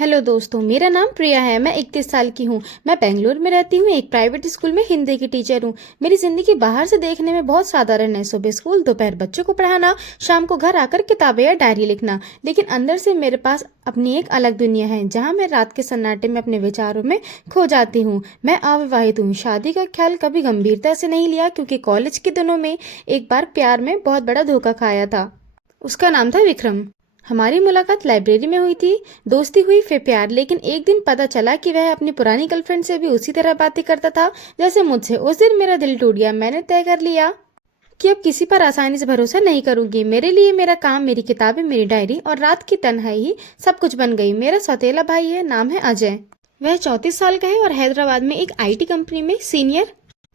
Hello दोस्तों, मेरा नाम प्रिया है। मैं 31 साल की हूँ। मैं बेंगलुरु में रहती हूँ। एक प्राइवेट स्कूल में हिंदी की टीचर हूँ। मेरी जिंदगी बाहर से देखने में बहुत साधारण है। सुबह स्कूल, दोपहर बच्चों को पढ़ाना, शाम को घर आकर किताबें या डायरी लिखना। लेकिन अंदर से मेरे पास अपनी एक अलग दुनिया है, जहाँ मैं रात के सन्नाटे में अपने विचारों में खो जाती हूँ। मैं अविवाहित हूँ। शादी का ख्याल कभी गंभीरता से नहीं लिया, क्योंकि कॉलेज के दिनों में एक बार प्यार में बहुत बड़ा धोखा खाया था। उसका नाम था विक्रम। हमारी मुलाकात लाइब्रेरी में हुई थी। दोस्ती हुई, फिर प्यार। लेकिन एक दिन पता चला कि वह अपनी पुरानी गर्लफ्रेंड से भी उसी तरह बातें करता था जैसे मुझसे। उस दिन मेरा दिल टूट गया। मैंने तय कर लिया कि अब किसी पर आसानी से भरोसा नहीं करूंगी। मेरे लिए मेरा काम, मेरी किताबें, मेरी डायरी और रात की तन्हाई ही सब कुछ बन गई। मेरा सौतेला भाई है, नाम है अजय। वह 34 साल का है और हैदराबाद में एक आईटी कंपनी में सीनियर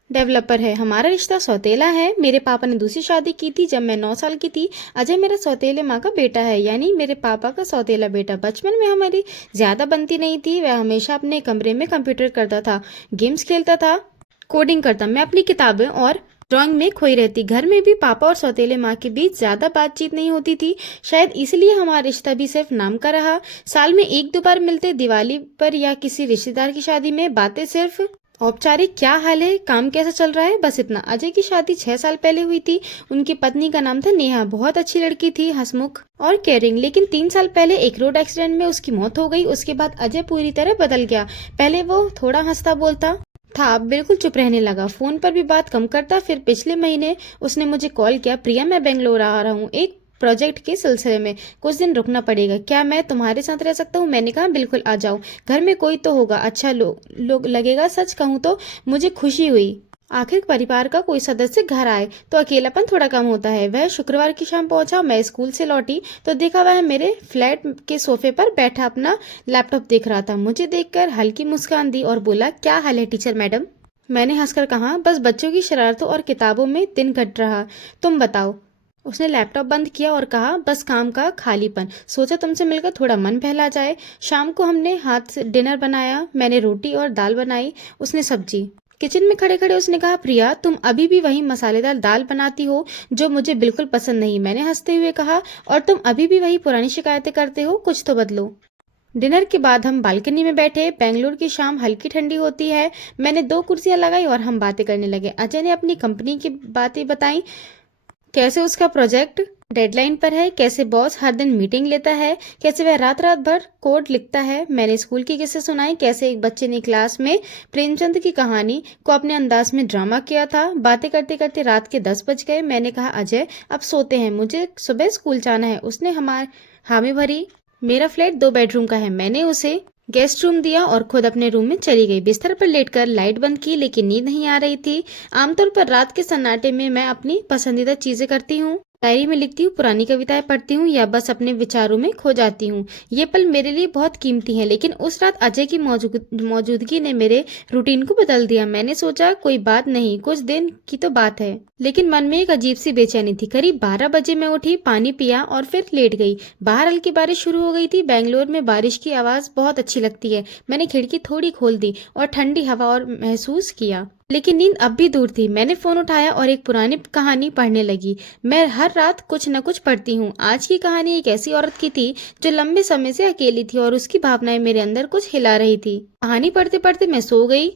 डेवलपर है। हमारा रिश्ता सौतेला है। मेरे पापा ने दूसरी शादी की थी जब मैं 9 साल की थी। अजय मेरा सौतेले माँ का बेटा है, यानी मेरे पापा का सौतेला बेटा। बचपन में हमारी ज्यादा बनती नहीं थी। वह हमेशा अपने कमरे में कंप्यूटर करता था, गेम्स खेलता था, कोडिंग करता। मैं अपनी किताबें और ड्राइंग में खोई रहती। घर में भी पापा और सौतेले माँ के बीच ज्यादा बातचीत नहीं होती थी। शायद इसलिए हमारा रिश्ता भी सिर्फ नाम का रहा। साल में एक दो बार मिलते, दिवाली पर या किसी रिश्तेदार की शादी में। बातें सिर्फ औपचारिक, क्या हाल है, काम कैसा चल रहा है, बस इतना। अजय की शादी 6 साल पहले हुई थी। उनकी पत्नी का नाम था नेहा। बहुत अच्छी लड़की थी, हंसमुख और केयरिंग। लेकिन 3 साल पहले एक रोड एक्सीडेंट में उसकी मौत हो गई। उसके बाद अजय पूरी तरह बदल गया। पहले वो थोड़ा हंसता बोलता था, अब बिल्कुल चुप रहने लगा। फोन पर भी बात कम करता। फिर पिछले महीने उसने मुझे कॉल किया, प्रिया मैं बेंगलोर आ रहा हूँ एक प्रोजेक्ट के सिलसिले में, कुछ दिन रुकना पड़ेगा, क्या मैं तुम्हारे साथ रह सकता हूँ? मैंने कहा बिल्कुल, आ जाओ। घर में कोई तो होगा, अच्छा लोग लगेगा। सच कहूँ तो मुझे खुशी हुई। आखिर परिवार का कोई सदस्य घर आए तो अकेलापन थोड़ा कम होता है। वह शुक्रवार की शाम पहुंचा। मैं स्कूल से लौटी तो देखा वह मेरे फ्लैट के सोफे पर बैठा अपना लैपटॉप देख रहा था। मुझे देखकर हल्की मुस्कान दी और बोला, क्या हाल है टीचर मैडम? मैंने हंसकर कहा, बस बच्चों की शरारतों और किताबों में दिन कट रहा, तुम बताओ? उसने लैपटॉप बंद किया और कहा, बस काम का खालीपन, सोचा तुमसे मिलकर थोड़ा मन बहला जाए। शाम को हमने हाथ से डिनर बनाया। मैंने रोटी और दाल बनाई, उसने सब्जी। किचन में खड़े खड़े उसने कहा, प्रिया तुम अभी भी वही मसालेदार दाल बनाती हो जो मुझे बिल्कुल पसंद नहीं। मैंने हंसते हुए कहा, और तुम अभी भी वही पुरानी शिकायतें करते हो, कुछ तो बदलो। डिनर के बाद हम बालकनी में बैठे। बेंगलुरु की शाम हल्की ठंडी होती है। मैंने 2 कुर्सियां लगाई और हम बातें करने लगे। अजय ने अपनी कंपनी की बातें बताई, कैसे उसका प्रोजेक्ट डेडलाइन पर है, कैसे बॉस हर दिन मीटिंग लेता है, कैसे वह रात रात भर कोड लिखता है। मैंने स्कूल की किस्से सुनाई, कैसे एक बच्चे ने क्लास में प्रेमचंद की कहानी को अपने अंदाज में ड्रामा किया था। बातें करते करते रात के 10 बज गए। मैंने कहा, अजय अब सोते हैं, मुझे सुबह स्कूल जाना है। उसने हमारे हामी भरी। मेरा फ्लैट 2 बेडरूम का है। मैंने उसे गेस्ट रूम दिया और खुद अपने रूम में चली गई। बिस्तर पर लेटकर लाइट बंद की, लेकिन नींद नहीं आ रही थी। आमतौर पर रात के सन्नाटे में मैं अपनी पसंदीदा चीजें करती हूँ। डायरी में लिखती हूँ, पुरानी कविताएं पढ़ती हूँ या बस अपने विचारों में खो जाती हूँ। ये पल मेरे लिए बहुत कीमती हैं। लेकिन उस रात अजय की मौजूदगी ने मेरे रूटीन को बदल दिया। मैंने सोचा, कोई बात नहीं, कुछ दिन की तो बात है। लेकिन मन में एक अजीब सी बेचैनी थी। करीब 12 बजे मैं उठी, पानी पिया और फिर लेट गई। बाहर हल्की बारिश शुरू हो गई थी। बेंगलोर में बारिश की आवाज बहुत अच्छी लगती है। मैंने खिड़की थोड़ी खोल दी और ठंडी हवा और महसूस किया। लेकिन नींद अब भी दूर थी। मैंने फोन उठाया और एक पुरानी कहानी पढ़ने लगी। मैं हर रात कुछ न कुछ पढ़ती हूँ। आज की कहानी एक ऐसी औरत की थी जो लंबे समय से अकेली थी और उसकी भावनाएं मेरे अंदर कुछ हिला रही थी। कहानी पढ़ते पढ़ते मैं सो गई।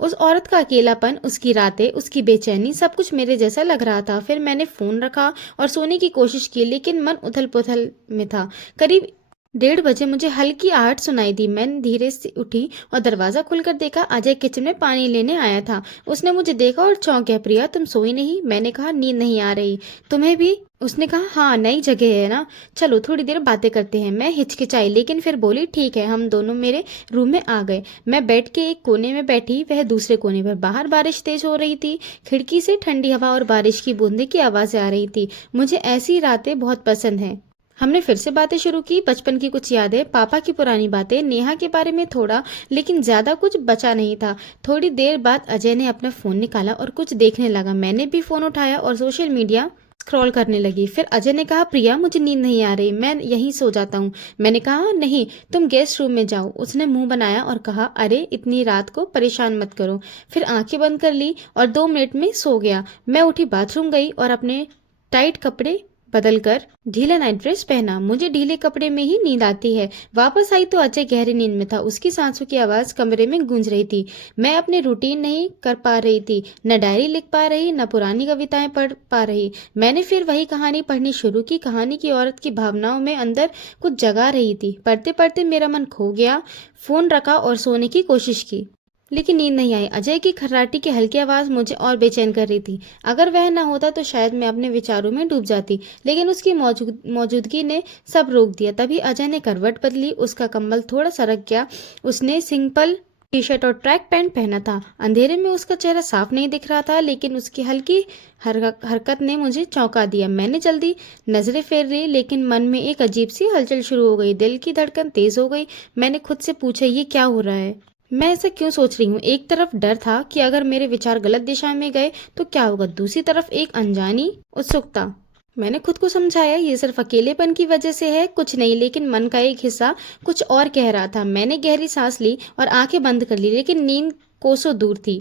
उस औरत का अकेलापन, उसकी रातें, उसकी बेचैनी, सब कुछ मेरे जैसा लग रहा था। फिर मैंने फोन रखा और सोने की कोशिश की, लेकिन मन उथल पुथल में था। करीब 1:30 बजे मुझे हल्की आहट सुनाई दी। मैंने धीरे से उठी और दरवाजा खुलकर देखा। अजय किचन में पानी लेने आया था। उसने मुझे देखा और चौंक गया। प्रिया तुम सोई नहीं? मैंने कहा, नींद नहीं आ रही। तुम्हें भी? उसने कहा, हाँ, नई जगह है ना, चलो थोड़ी देर बातें करते हैं। मैं हिचकिचाई, लेकिन फिर बोली, ठीक है। हम दोनों मेरे रूम में आ गए। मैं बेड के एक कोने में बैठी, वह दूसरे कोने पर। बाहर बारिश तेज हो रही थी। खिड़की से ठंडी हवा और बारिश की बूंदे की आवाजें आ रही थी। मुझे ऐसी रातें बहुत पसंद हैं। हमने फिर से बातें शुरू की, बचपन की कुछ यादें, पापा की पुरानी बातें, नेहा के बारे में थोड़ा, लेकिन ज्यादा कुछ बचा नहीं था। थोड़ी देर बाद अजय ने अपना फोन निकाला और कुछ देखने लगा। मैंने भी फोन उठाया और सोशल मीडिया स्क्रॉल करने लगी। फिर अजय ने कहा, प्रिया मुझे नींद नहीं आ रही, मैं यहीं सो जाता हूँ। मैंने कहा, नहीं, तुम गेस्ट रूम में जाओ। उसने मुंह बनाया और कहा, अरे इतनी रात को परेशान मत करो। फिर आंखें बंद कर ली और 2 मिनट में सो गया। मैं उठी, बाथरूम गई और अपने टाइट कपड़े बदलकर ढीला नाइट ड्रेस पहना। मुझे ढीले कपड़े में ही नींद आती है। वापस आई तो अजय गहरी नींद में था। उसकी सांसों की आवाज कमरे में गूंज रही थी। मैं अपने रूटीन नहीं कर पा रही थी, न डायरी लिख पा रही, न पुरानी कविताएं पढ़ पा रही। मैंने फिर वही कहानी पढ़नी शुरू की। कहानी की औरत की भावनाओं में अंदर कुछ जगा रही थी। पढ़ते पढ़ते मेरा मन खो गया। फोन रखा और सोने की कोशिश की, लेकिन नींद नहीं आई। अजय की खर्राटी की हल्की आवाज मुझे और बेचैन कर रही थी। अगर वह ना होता तो शायद मैं अपने विचारों में डूब जाती, लेकिन उसकी मौजूदगी ने सब रोक दिया। तभी अजय ने करवट बदली। उसका कंबल थोड़ा सरक गया। उसने सिंपल टी शर्ट और ट्रैक पैंट पहना था। अंधेरे में उसका चेहरा साफ नहीं दिख रहा था, लेकिन उसकी हल्की हरकत ने मुझे चौंका दिया। मैंने जल्दी नजरें फेर ली, लेकिन मन में एक अजीब सी हलचल शुरू हो गई। दिल की धड़कन तेज हो गई। मैंने खुद से पूछा, ये क्या हो रहा है? मैं ऐसा क्यों सोच रही हूँ? एक तरफ डर था कि अगर मेरे विचार गलत दिशा में गए तो क्या होगा। दूसरी तरफ एक अनजानी उत्सुकता। मैंने खुद को समझाया, ये सिर्फ अकेलेपन की वजह से है, कुछ नहीं। लेकिन मन का एक हिस्सा कुछ और कह रहा था। मैंने गहरी सांस ली और आंखें बंद कर ली, लेकिन नींद कोसों दूर थी।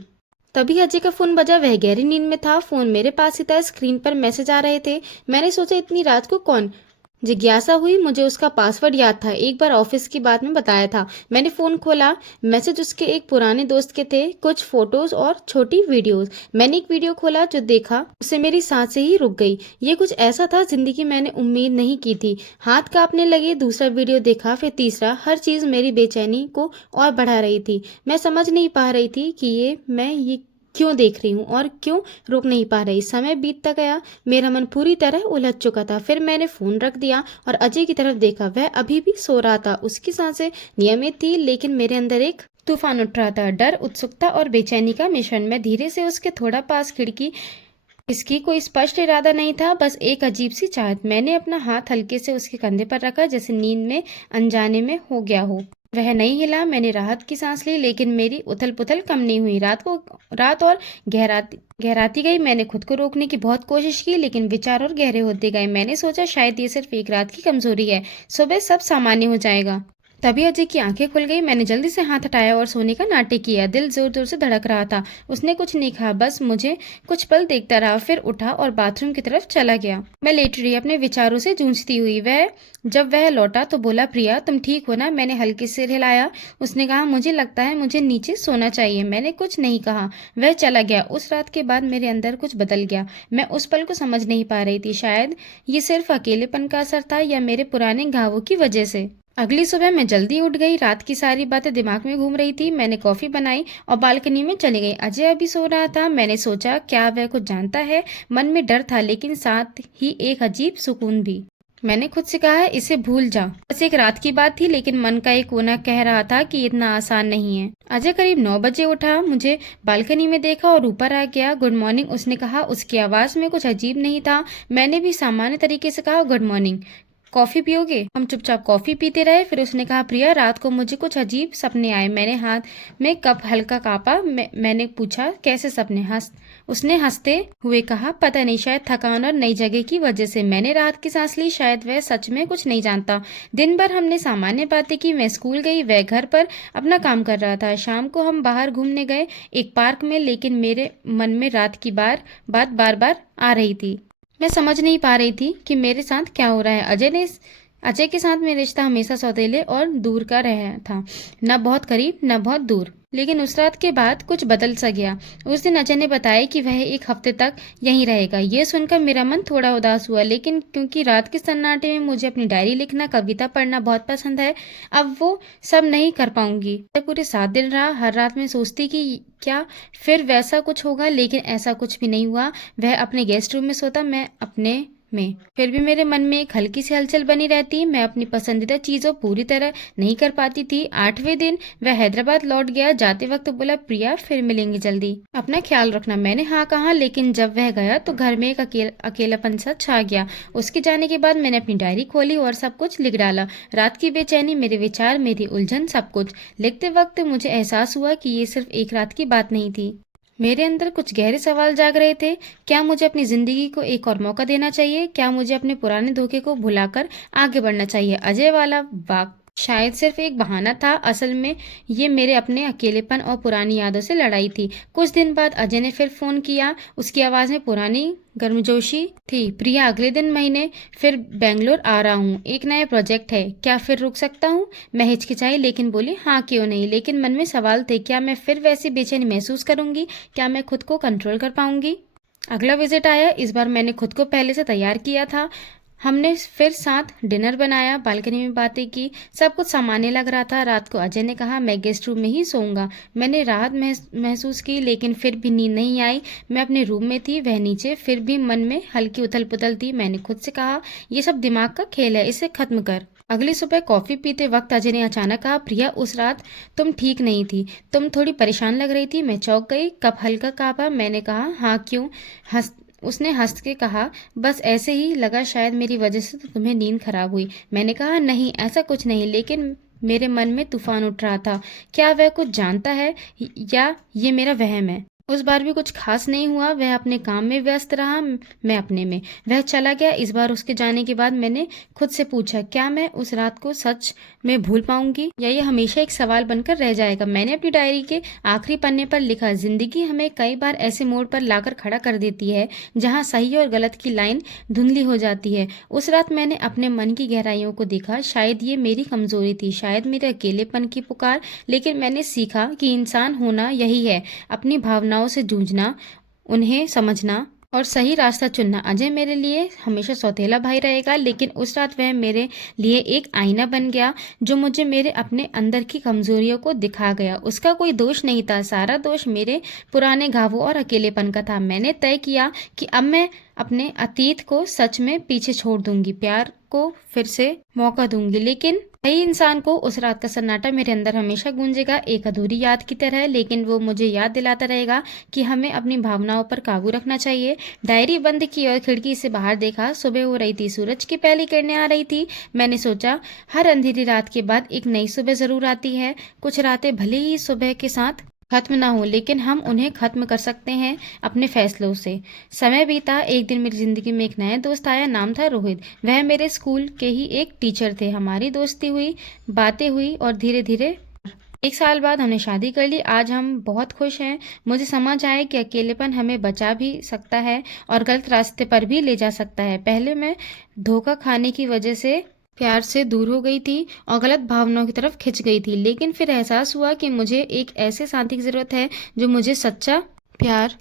तभी अजय का फोन बजा। वह गहरी नींद में था। फोन मेरे पास ही था। स्क्रीन पर मैसेज आ रहे थे। मैंने सोचा, इतनी रात को कौन? जिज्ञासा हुई। मुझे उसका पासवर्ड याद था, एक बार ऑफिस की बात में बताया था। मैंने फोन खोला। मैसेज उसके एक पुराने दोस्त के थे, कुछ फोटोज और छोटी वीडियोस। मैंने एक वीडियो खोला, जो देखा उससे मेरी सांसें ही रुक गई। ये कुछ ऐसा था जिंदगी मैंने उम्मीद नहीं की थी। हाथ कांपने लगे। दूसरा वीडियो देखा, फिर तीसरा। हर चीज मेरी बेचैनी को और बढ़ा रही थी। मैं समझ नहीं पा रही थी कि मैं ये क्यों देख रही हूँ और क्यों रोक नहीं पा रही। समय बीतता गया। मेरा मन पूरी तरह उलझ चुका था। फिर मैंने फोन रख दिया और अजय की तरफ देखा। वह अभी भी सो रहा था। उसकी सांसें नियमित थी, लेकिन मेरे अंदर एक तूफान उठ रहा था। डर, उत्सुकता और बेचैनी का मिश्रण। मैं धीरे से उसके थोड़ा पास खिड़की। इसकी कोई स्पष्ट इरादा नहीं था, बस एक अजीब सी चाहत। मैंने अपना हाथ हल्के से उसके कंधे पर रखा, जैसे नींद में अनजाने में हो गया हो। वह नहीं हिला। मैंने राहत की सांस ली, लेकिन मेरी उथल पुथल कम नहीं हुई। रात और गहराती गई। मैंने खुद को रोकने की बहुत कोशिश की, लेकिन विचार और गहरे होते गए। मैंने सोचा, शायद ये सिर्फ एक रात की कमजोरी है, सुबह सब सामान्य हो जाएगा। तभी अजय की आंखें खुल गई। मैंने जल्दी से हाथ हटाया और सोने का नाटक किया। दिल जोर जोर से धड़क रहा था। उसने कुछ नहीं कहा, बस मुझे कुछ पल देखता रहा, फिर उठा और बाथरूम की तरफ चला गया। मैं लेट रही, अपने विचारों से जूझती हुई। जब वह लौटा तो बोला, प्रिया तुम ठीक हो ना? मैंने हल्के से हिलाया। उसने कहा, मुझे लगता है मुझे नीचे सोना चाहिए। मैंने कुछ नहीं कहा। वह चला गया। उस रात के बाद मेरे अंदर कुछ बदल गया। मैं उस पल को समझ नहीं पा रही थी। शायद ये सिर्फ अकेलेपन का असर था, या मेरे पुराने घावों की वजह से। अगली सुबह मैं जल्दी उठ गई। रात की सारी बातें दिमाग में घूम रही थी। मैंने कॉफी बनाई और बालकनी में चली गई। अजय अभी सो रहा था। मैंने सोचा, क्या वह कुछ जानता है? मन में डर था, लेकिन साथ ही एक अजीब सुकून भी। मैंने खुद से कहा, इसे भूल जा। बस एक रात की बात थी, लेकिन मन का एक कोना कह रहा था कि इतना आसान नहीं है। अजय करीब 9 बजे उठा, मुझे बालकनी में देखा और ऊपर आ गया। गुड मॉर्निंग उसने कहा। उसकी आवाज में कुछ अजीब नहीं था। मैंने भी सामान्य तरीके से कहा, गुड मॉर्निंग, कॉफी पियोगे? हम चुपचाप कॉफी पीते रहे। फिर उसने कहा, प्रिया रात को मुझे कुछ अजीब सपने आए। मैंने हाथ में कप हल्का कांपा। मैंने पूछा, कैसे सपने? उसने हंसते हुए कहा, पता नहीं, शायद थकान और नई जगह की वजह से। मैंने रात की सांस ली। शायद वह सच में कुछ नहीं जानता। दिन भर हमने सामान्य बातें की। मैं स्कूल गई, वह घर पर अपना काम कर रहा था। शाम को हम बाहर घूमने गए, एक पार्क में, लेकिन मेरे मन में रात की बात बार बार आ रही थी। मैं समझ नहीं पा रही थी कि मेरे साथ क्या हो रहा है। अजय के साथ मेरा रिश्ता हमेशा सौतेले और दूर का रहा था, न बहुत करीब न बहुत दूर। लेकिन उस रात के बाद कुछ बदल सा गया। उस दिन अजय ने बताया कि वह एक हफ्ते तक यहीं रहेगा। यह सुनकर मेरा मन थोड़ा उदास हुआ, लेकिन क्योंकि रात के सन्नाटे में मुझे अपनी डायरी लिखना, कविता पढ़ना बहुत पसंद है, अब वो सब नहीं कर पाऊंगी। पूरे 7 दिन रहा। हर रात में सोचती कि क्या फिर वैसा कुछ होगा, लेकिन ऐसा कुछ भी नहीं हुआ। वह अपने गेस्ट रूम में सोता, मैं अपने में। फिर भी मेरे मन में एक हल्की सी हलचल बनी रहती। मैं अपनी पसंदीदा चीजों पूरी तरह नहीं कर पाती थी। 8वें दिन वह हैदराबाद लौट गया। जाते वक्त बोला, प्रिया फिर मिलेंगे जल्दी, अपना ख्याल रखना। मैंने हाँ कहा, लेकिन जब वह गया तो घर में एक अकेलापन सा छा गया। उसके जाने के बाद मैंने अपनी डायरी खोली और सब कुछ लिख डाला। रात की बेचैनी, मेरे विचार, मेरी उलझन, सब कुछ। लिखते वक्त मुझे एहसास हुआ कि ये सिर्फ एक रात की बात नहीं थी। मेरे अंदर कुछ गहरे सवाल जाग रहे थे। क्या मुझे अपनी जिंदगी को एक और मौका देना चाहिए? क्या मुझे अपने पुराने धोखे को भुलाकर आगे बढ़ना चाहिए? अजय वाला शायद सिर्फ एक बहाना था। असल में ये मेरे अपने अकेलेपन और पुरानी यादों से लड़ाई थी। कुछ दिन बाद अजय ने फिर फोन किया। उसकी आवाज में पुरानी गर्मजोशी थी। प्रिया, अगले दिन महीने फिर बेंगलोर आ रहा हूँ, एक नया प्रोजेक्ट है, क्या फिर रुक सकता हूँ? मैं हिचकिचाई लेकिन बोली हाँ क्यों नहीं। लेकिन मन में सवाल थे, क्या मैं फिर वैसी बेचैनी महसूस करूंगी? क्या मैं खुद को कंट्रोल कर पाऊंगी? अगला विजिट आया। इस बार मैंने खुद को पहले से तैयार किया था। हमने फिर साथ डिनर बनाया, बालकनी में बातें की। सब कुछ सामान्य लग रहा था। रात को अजय ने कहा मैं गेस्ट रूम में ही सोऊंगा। मैंने राहत महसूस की, लेकिन फिर भी नींद नहीं आई। मैं अपने रूम में थी, वह नीचे। फिर भी मन में हल्की उथल पुथल थी। मैंने खुद से कहा यह सब दिमाग का खेल है, इसे खत्म कर। अगली सुबह कॉफी पीते वक्त अजय ने अचानक कहा, प्रिया उस रात तुम ठीक नहीं थी, तुम थोड़ी परेशान लग रही थी। मैं चौंक गई। कप हल्का कांपा। मैंने कहा हाँ क्यों? हंस उसने हंस के कहा, बस ऐसे ही लगा, शायद मेरी वजह से तो तुम्हें नींद खराब हुई। मैंने कहा नहीं, ऐसा कुछ नहीं, लेकिन मेरे मन में तूफान उठ रहा था। क्या वह कुछ जानता है या ये मेरा वहम है? उस बार भी कुछ खास नहीं हुआ। वह अपने काम में व्यस्त रहा, मैं अपने में। वह चला गया। इस बार उसके जाने के बाद मैंने खुद से पूछा, क्या मैं उस रात को सच में भूल पाऊंगी या ये हमेशा एक सवाल बनकर रह जाएगा? मैंने अपनी डायरी के आखिरी पन्ने पर लिखा, जिंदगी हमें कई बार ऐसे मोड़ पर लाकर खड़ा कर देती है जहाँ सही और गलत की लाइन धुंधली हो जाती है। उस रात मैंने अपने मन की गहराइयों को देखा। शायद ये मेरी कमजोरी थी, शायद मेरे अकेलेपन की पुकार। लेकिन मैंने सीखा कि इंसान होना यही है, अपनी भावनाओं से जूझना, उन्हें समझना और सही रास्ता चुनना। अजय मेरे लिए हमेशा सौतेला भाई रहेगा, लेकिन उस रात वह मेरे लिए एक आईना बन गया जो मुझे मेरे अपने अंदर की कमजोरियों को दिखा गया। उसका कोई दोष नहीं था, सारा दोष मेरे पुराने घावों और अकेलेपन का था। मैंने तय किया कि अब मैं अपने अतीत को सच में पीछे छोड़ दूंगी, प्यार को फिर से मौका दूंगी। लेकिन सही इंसान को उस रात का सन्नाटा मेरे अंदर हमेशा गूंजेगा, एक अधूरी याद की तरह, लेकिन वो मुझे याद दिलाता रहेगा कि हमें अपनी भावनाओं पर काबू रखना चाहिए। डायरी बंद की और खिड़की से बाहर देखा। सुबह हो रही थी, सूरज की पहली किरणें आ रही थी। मैंने सोचा हर अंधेरी रात के बाद एक नई सुबह जरूर आती है। कुछ रातें भले ही सुबह के साथ खत्म ना हो, लेकिन हम उन्हें खत्म कर सकते हैं अपने फैसलों से। समय बीता। एक दिन मेरी जिंदगी में एक नया दोस्त आया, नाम था रोहित। वह मेरे स्कूल के ही एक टीचर थे। हमारी दोस्ती हुई, बातें हुई और धीरे धीरे 1 साल बाद हमने शादी कर ली। आज हम बहुत खुश हैं। मुझे समझ आया कि अकेलेपन हमें बचा भी सकता है और गलत रास्ते पर भी ले जा सकता है। पहले मैं धोखा खाने की वजह से प्यार से दूर हो गई थी और गलत भावनाओं की तरफ खिंच गई थी, लेकिन फिर एहसास हुआ कि मुझे एक ऐसे साथी की जरूरत है जो मुझे सच्चा प्यार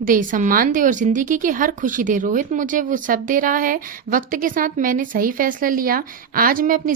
दे, सम्मान दे और जिंदगी की हर खुशी दे। रोहित मुझे वो सब दे रहा है। वक्त के साथ मैंने सही फैसला लिया। आज मैं अपनी